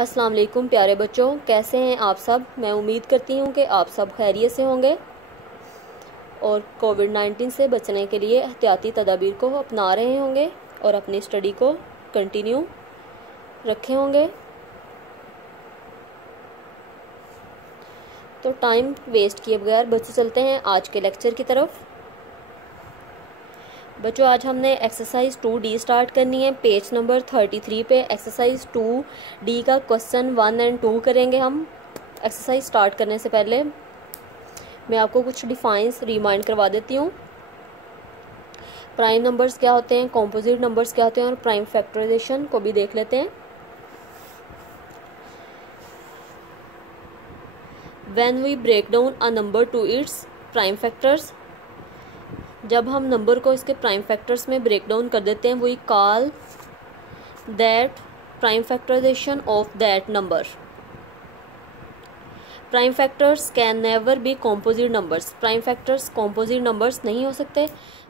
अस्सलाम वालेकुम प्यारे बच्चों, कैसे हैं आप सब। मैं उम्मीद करती हूँ कि आप सब खैरियत से होंगे और कोविड-19 से बचने के लिए एहतियाती तदाबीर को अपना रहे होंगे और अपनी स्टडी को कंटिन्यू रखे होंगे। तो टाइम वेस्ट किए बगैर बच्चों चलते हैं आज के लेक्चर की तरफ। बच्चों आज हमने एक्सरसाइज 2D स्टार्ट करनी है। पेज नंबर 33 पे एक्सरसाइज 2D का क्वेश्चन 1 और 2 करेंगे हम। एक्सरसाइज स्टार्ट करने से पहले मैं आपको कुछ डिफाइंस रिमाइंड करवा देती हूँ। प्राइम नंबर्स क्या होते हैं, कॉम्पोजिट नंबर्स क्या होते हैं और प्राइम फैक्टराइजेशन को भी देख लेते हैं। When we break down a number to its prime factors, जब हम नंबर को इसके प्राइम फैक्टर्स में ब्रेक डाउन कर देते हैं, we call that prime factorisation of that number. Prime factors can never be composite numbers. Prime factors composite numbers नहीं हो सकते।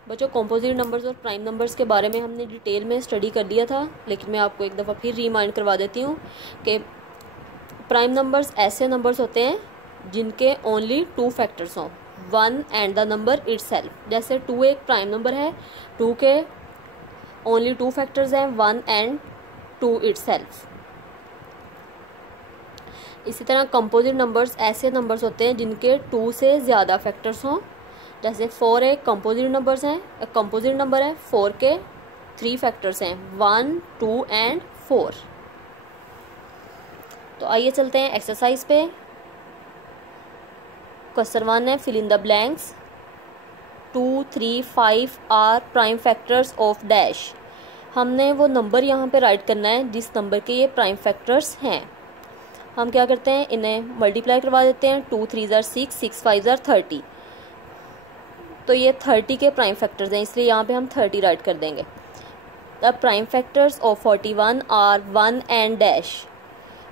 बच्चों कॉम्पोजिट नंबर्स और प्राइम नंबर्स के बारे में हमने डिटेल में स्टडी कर लिया था, लेकिन मैं आपको एक दफ़ा फिर रिमाइंड करवा देती हूँ कि प्राइम नंबर्स ऐसे नंबर्स होते हैं जिनके ओनली 2 फैक्टर्स हों, 1 एंड द नंबर इटसेल्फ। जैसे 2 एक प्राइम नंबर है, 2 के ओनली 2 फैक्टर्स हैं, 1 एंड 2 इटसेल्फ। इसी तरह कंपोजिट नंबर्स ऐसे नंबर्स होते हैं जिनके 2 से ज़्यादा फैक्टर्स हों। जैसे 4 एक कंपोजिट नंबर्स हैं, एक कंपोजिट नंबर है, 4 के 3 फैक्टर्स हैं, 1, 2 एंड 4। तो आइए चलते हैं एक्सरसाइज पे। क्वेश्चन 1 है fill in the blanks. 2, 3, 5 are prime factors of dash. हमने वो नंबर यहाँ पे राइट करना है जिस नंबर के ये प्राइम फैक्टर्स हैं। हम क्या करते हैं, इन्हें मल्टीप्लाई करवा देते हैं। 2 3 ज़ार 6, 6 5 ज़ार 30। तो ये 30 के प्राइम फैक्टर्स हैं, इसलिए यहाँ पे हम 30 राइट कर देंगे। The prime factors of 41 are 1 and dash.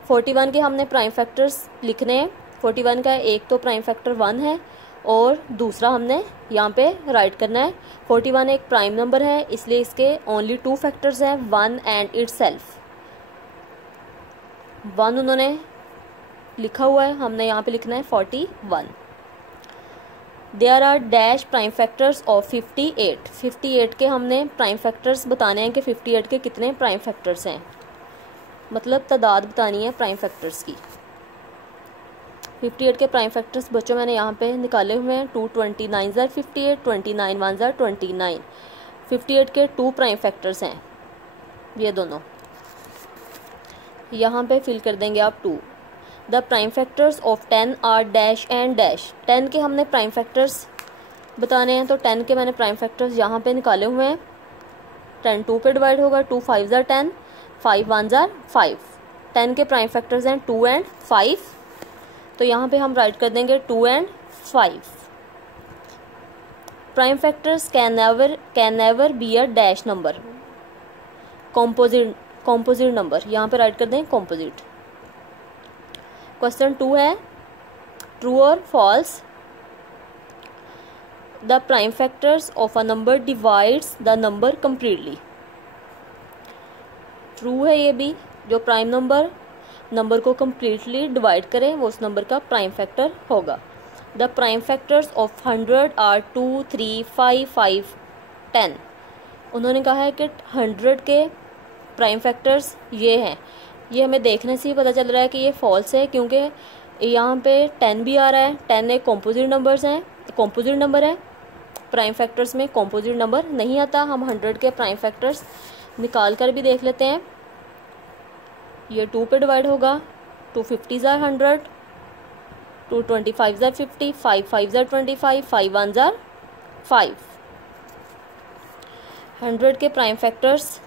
41 के हमने प्राइम फैक्टर्स लिखने हैं। 41 का एक तो प्राइम फैक्टर 1 है और दूसरा हमने यहाँ पे राइट करना है। 41 एक प्राइम नंबर है, इसलिए इसके ओनली 2 फैक्टर्स हैं, 1 एंड इटसेल्फ। 1 उन्होंने लिखा हुआ है, हमने यहाँ पे लिखना है 41। There are dash prime factors of 58। 58 के हमने प्राइम फैक्टर्स बताने हैं कि 58 के कितने प्राइम फैक्टर्स हैं, मतलब तादाद बतानी है प्राइम फैक्टर्स की। 58 के प्राइम फैक्टर्स बच्चों मैंने यहाँ पे निकाले हुए हैं। 2 29 ज़ार 58, 29 1 ज़ार 29। 58 के 2 प्राइम फैक्टर्स हैं ये दोनों, यहाँ पे फिल कर देंगे आप 2। The prime factors of 10 are dash and dash. 10 के हमने प्राइम फैक्टर्स बताने हैं, तो 10 के मैंने प्राइम फैक्टर्स यहाँ पे निकाले हुए हैं। 10 2 पे डिवाइड होगा, 2 5 ज़ार 10, 5 1 ज़ार 5। 10 के प्राइम फैक्टर्स हैं 2 एंड 5, तो यहाँ पे हम राइट कर देंगे 2 and 5। Prime factors can never be a dash number. Composite number, यहाँ पे राइट कर दें कॉम्पोजिट। क्वेश्चन 2 है ट्रू और false. The prime factors of a number divides the number completely. True है ये भी, जो प्राइम नंबर को कंप्लीटली डिवाइड करें वो उस नंबर का प्राइम फैक्टर होगा। The prime factors of 100 are 2 3 5 5 10। उन्होंने कहा है कि 100 के प्राइम फैक्टर्स ये हैं। ये हमें देखने से ही पता चल रहा है कि ये फॉल्स है, क्योंकि यहाँ पे 10 भी आ रहा है। 10 एक कॉम्पोजिट नंबर है। प्राइम फैक्टर्स में कॉम्पोजिट नंबर नहीं आता। हम 100 के प्राइम फैक्टर्स निकाल कर भी देख लेते हैं। ये 2 पे डिवाइड होगा, 2 50 ज़ार 100, 2 25 ज़ार 50, 5 5 ज़ार 25, 5 1 ज़ार 5। 100 के प्राइम फैक्टर्स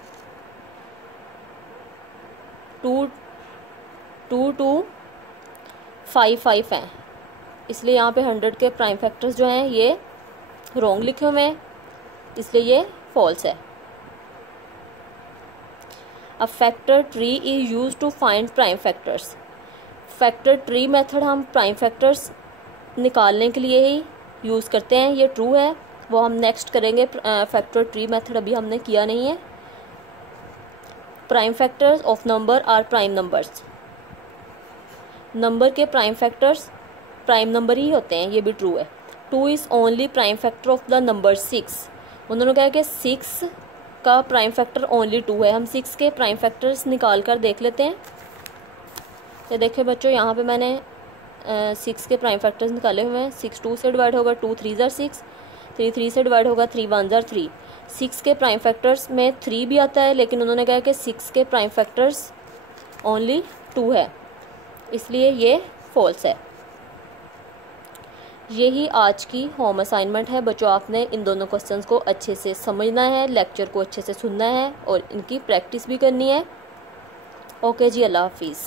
2 2 2 5 5 हैं, इसलिए यहाँ पे 100 के प्राइम फैक्टर्स जो हैं ये रॉन्ग लिखे हुए हैं, इसलिए ये फॉल्स है। A factor tree is use to find prime factors. Factor tree method हम प्राइम फैक्टर्स निकालने के लिए ही यूज़ करते हैं। ये ट्रू है, वो हम नेक्स्ट करेंगे। फैक्टर ट्री मेथड अभी हमने किया नहीं है। Prime factors of number are prime numbers. Number के प्राइम फैक्टर्स प्राइम नंबर ही होते हैं, ये भी ट्रू है। 2 is only prime factor of the number 6। उन्होंने कहा कि 6 का प्राइम फैक्टर ओनली 2 है। हम 6 के प्राइम फैक्टर्स निकाल कर देख लेते हैं। तो देखिए बच्चों, यहाँ पे मैंने 6 के प्राइम फैक्टर्स निकाले हुए हैं। 6 2 से डिवाइड होगा, 2 3 ज़ार 6, 3 3 से डिवाइड होगा, 3 1 ज़ार 3। 6 के प्राइम फैक्टर्स में 3 भी आता है, लेकिन उन्होंने कहा कि 6 के प्राइम फैक्टर्स ओनली 2 है, इसलिए ये फॉल्स है। यही आज की होम असाइनमेंट है बच्चों। आपने इन दोनों क्वेश्चंस को अच्छे से समझना है, लेक्चर को अच्छे से सुनना है और इनकी प्रैक्टिस भी करनी है। ओके जी, अल्लाह हाफिज़।